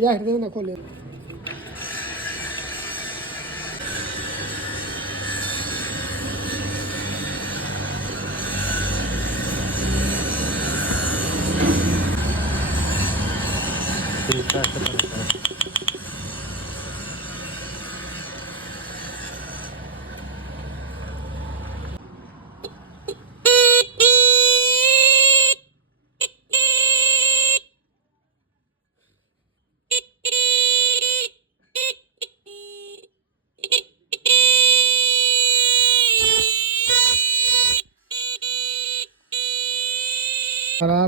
Jacket दे ना खोले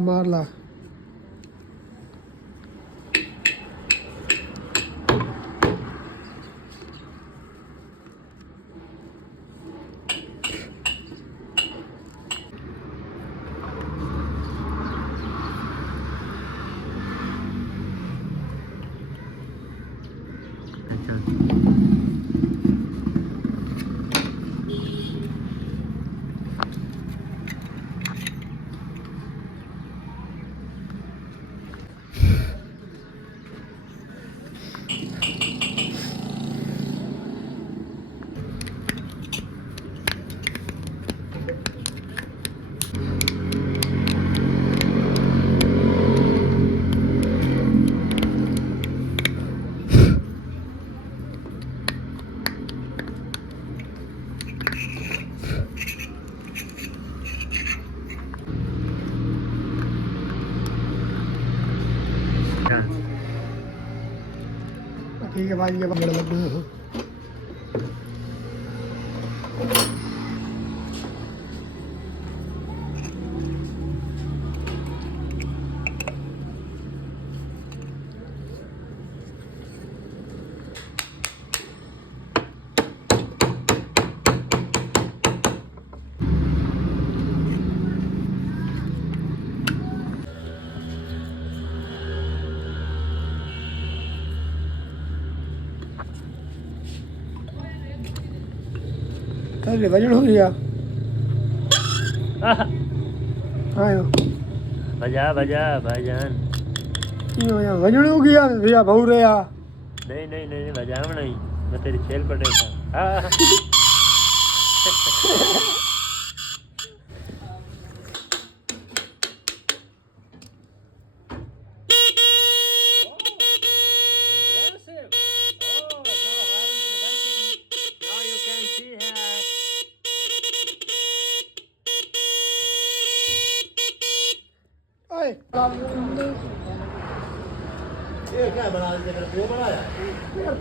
मार ला ठीक है भाई ये बड़ा लड्डू अरे वजन हो गया आयो बजा बजा भाईजान वजन हो गया भैया बहु रे आ नहीं नहीं नहीं बजावना ही मैं तेरी छेल पटेगा ये क्या बना दिया?